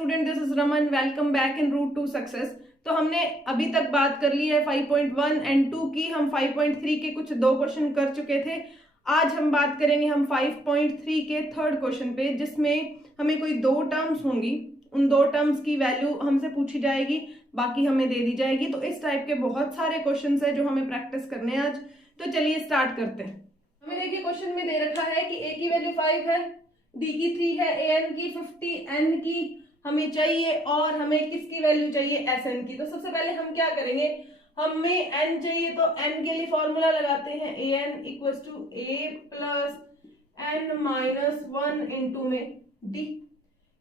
Student, this is Raman. Welcome back in route to success. तो हमने अभी तक बात कर ली है 5.1 एंड 2 की। हम 5.3 के कुछ 2 क्वेश्चन कर चुके थे। आज हम बात करेंगे हम 5.3 के थर्ड क्वेश्चन पे, जिसमें हमें कोई 2 टर्म्स होंगी। उन 2 टर्म्स की वैल्यू हमसे पूछी जाएगी, बाकी हमें दे दी जाएगी। तो इस टाइप के बहुत सारे क्वेश्चन है जो हमें प्रैक्टिस करने हैं आज। तो चलिए स्टार्ट करते हैं। हमें देखिए क्वेश्चन में दे रखा है कि ए की वैल्यू 5 है, डी की 3 है, ए एन की 50, एन की हमें चाहिए और हमें किसकी वैल्यू चाहिए, एस एन की। तो सबसे पहले हम क्या करेंगे, हमें एन चाहिए तो एन के लिए फॉर्मूला लगाते हैं। A n equal to a plus n minus 1 into में डी।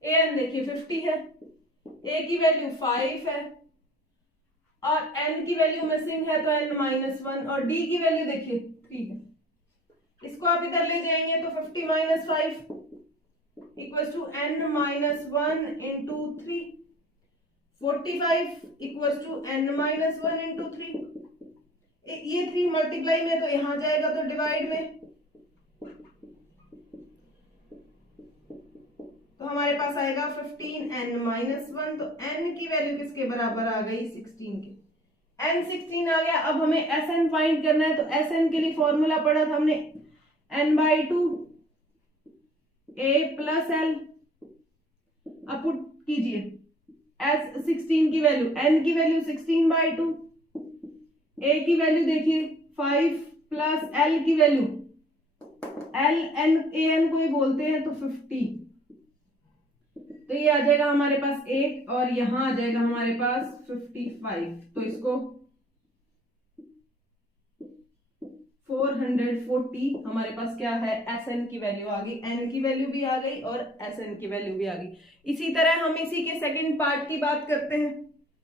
ए एन देखिए 50 है, ए की वैल्यू 5 है और एन की वैल्यू मिसिंग है तो एन माइनस 1, और डी की वैल्यू देखिए 3 है। इसको आप इधर ले जाएंगे तो 50 minus 5 equals to n minus 1 into 3। 45 equals to n minus 1 into 3। ये 3 मल्टीप्लाई में तो यहां जाएगा तो डिवाइड में, तो हमारे पास आएगा 15n माइनस 1। तो n की वैल्यू किसके बराबर आ गई, 16 के। n 16 आ गया। अब हमें sn फाइंड करना है। तो sn के लिए फॉर्मूला पढ़ा था हमने, n/2 a प्लस एल। अब पुट कीजिए एस 16 की वैल्यू, n की वैल्यू 16/2, a की वैल्यू देखिए 5 प्लस l की value, l n a n को ही बोलते हैं तो 50। तो ये आ जाएगा हमारे पास 8 और यहां आ जाएगा हमारे पास 55। तो इसको 440 हमारे पास क्या है, एस एन की वैल्यू आ गई। एन की वैल्यू भी आ गई और एस एन की वैल्यू भी आ गई। इसी तरह हम इसी के सेकंड पार्ट की बात करते हैं।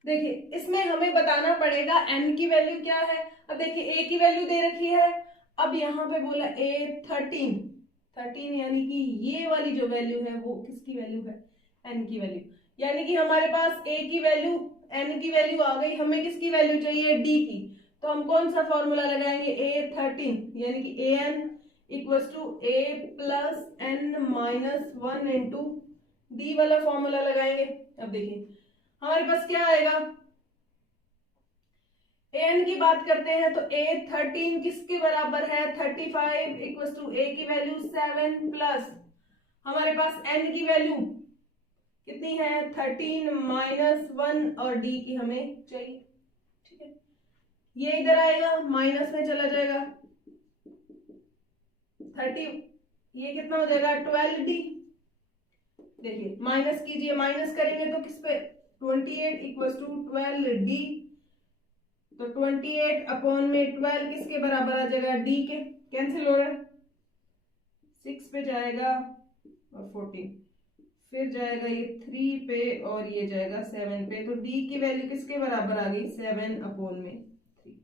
देखिए इसमें हमें बताना पड़ेगा एन की वैल्यू क्या है। अब देखिए ए की वैल्यू दे रखी है, अब यहाँ पे बोला ए 13 यानी कि ये वाली जो वैल्यू है वो किसकी वैल्यू है, एन की वैल्यू। यानी कि हमारे पास ए की वैल्यू एन की वैल्यू आ गई, हमें किसकी वैल्यू चाहिए, डी की। तो हम कौन सा फॉर्मूला लगाएंगे, ए 13 यानी कि a n equals to a plus n minus 1 into d वाला फॉर्मूला लगाएंगे। अब देखिए हमारे पास क्या आएगा, एन की बात करते हैं तो ए 13 किसके बराबर है, 35 इक्वल्स टू ए की वैल्यू 7 प्लस हमारे पास एन की वैल्यू कितनी है, 13 माइनस 1 और डी की हमें चाहिए। ठीक है, ये इधर आएगा माइनस में चला जाएगा 30, ये कितना हो जाएगा 12d। देखिए माइनस कीजिए, माइनस करेंगे तो किस पे, 28 इक्वल्स टू 12d। तो 28 अपॉन में 12 किसके बराबर आ जाएगा, d के। कैंसिल हो रहा है, 6 पे जाएगा और 14 फिर जाएगा ये 3 पे और ये जाएगा 7 पे। तो d की वैल्यू किसके बराबर आ गई, 7 अपॉन में 3।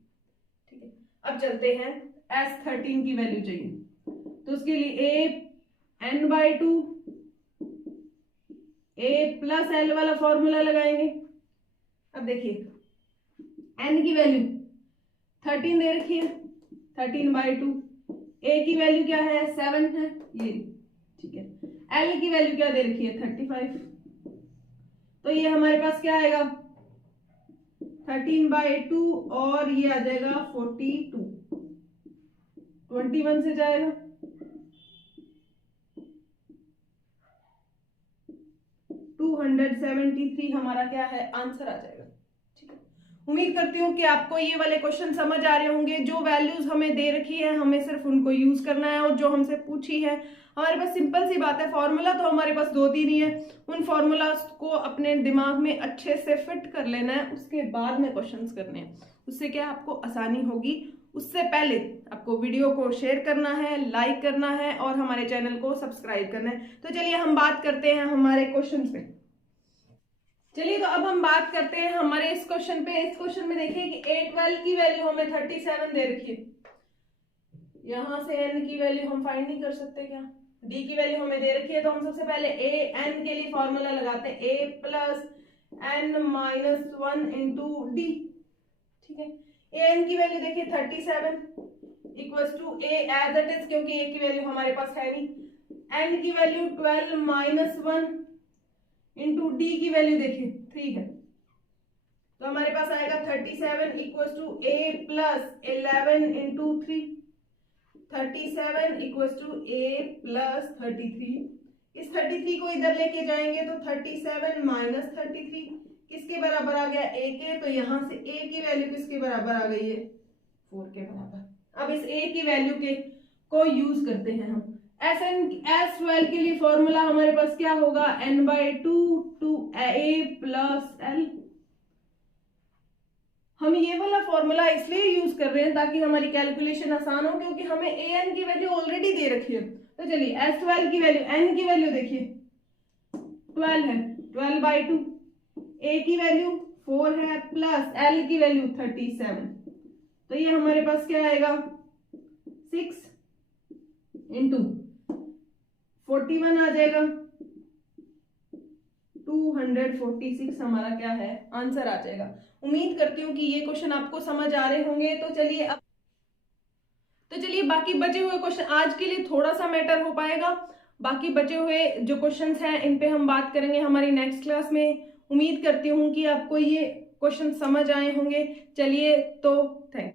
ठीक है, अब चलते हैं S13 की वैल्यू चाहिए। तो उसके लिए a n/2 a plus L वाला फॉर्मूला लगाएंगे। अब देखिए n की वैल्यू 13 दे रखी है, 13/2। a की वैल्यू क्या है, 7 है ये। ठीक है, l की वैल्यू क्या दे रखी है, 35। तो ये हमारे पास क्या आएगा, 13/2 और ये आ जाएगा 42। 21 से जाएगा, 273 हमारा क्या है, आंसर आ जाएगा। ठीक है, उम्मीद करती हूँ कि आपको ये वाले क्वेश्चन समझ आ रहे होंगे। जो वैल्यूज हमें दे रखी है हमें सिर्फ उनको यूज करना है, और जो हमसे पूछी है हमारे पास सिंपल सी बात है, फॉर्मूला तो हमारे पास 2-3 ही है। उन फॉर्मूलाज को अपने दिमाग में अच्छे से फिट कर लेना है, उसके बाद में क्वेश्चंस करने हैं। उससे क्या आपको आसानी होगी। उससे पहले आपको वीडियो को शेयर करना है, लाइक करना है और हमारे चैनल को सब्सक्राइब करना है। तो चलिए हम बात करते हैं हमारे क्वेश्चन पे। चलिए तो अब हम बात करते हैं हमारे इस क्वेश्चन पे। इस क्वेश्चन में देखिए कि A12 की वैल्यू हमें 37 दे रखी है। यहां से n की वैल्यू हम फाइंड नहीं कर सकते क्या, d की वैल्यू हमें दे रखी है। तो हम सबसे पहले a n के लिए फॉर्मूला लगाते हैं, a plus n minus 1 into d. ठीक है, a n की वैल्यू देखिए 37 equals to a as it is, क्योंकि a की वैल्यू हमारे पास है नहीं। n की वैल्यू 12 माइनस 1 इंटू डी की वैल्यू देखिए 3 है, तो हमारे पास आएगा 37 equals to a plus 11 into 3। 37 equals to a plus 33। इस 33 को इधर लेके जाएंगे तो 37 माइनस 33 किसके बराबर आ गया, ए के। तो यहां से ए की वैल्यू किसके बराबर आ गई है, 4 के बराबर। अब इस ए की वैल्यू के को यूज करते हैं हम। S12 के लिए फॉर्मूला हमारे पास क्या होगा, n/2 to a plus l। हम ये वाला फॉर्मूला इसलिए यूज कर रहे हैं ताकि हमारी कैलकुलेशन आसान हो, क्योंकि हमें an की वैल्यू ऑलरेडी दे रखी है। तो चलिए S12 की वैल्यू, n की वैल्यू देखिए 12 है, 12/2, a की वैल्यू 4 है प्लस l की वैल्यू 37। तो ये हमारे पास क्या आएगा, 6 इंटू 41 आ जाएगा, 246 हमारा क्या है, आंसर आ जाएगा। उम्मीद करती हूँ कि ये क्वेश्चन आपको समझ आ रहे होंगे। तो चलिए बाकी बचे हुए क्वेश्चन आज के लिए थोड़ा सा मैटर हो पाएगा। बाकी बचे हुए जो क्वेश्चंस हैं इन पे हम बात करेंगे हमारी नेक्स्ट क्लास में। उम्मीद करती हूँ कि आपको ये क्वेश्चन समझ आए होंगे। चलिए तो थैंक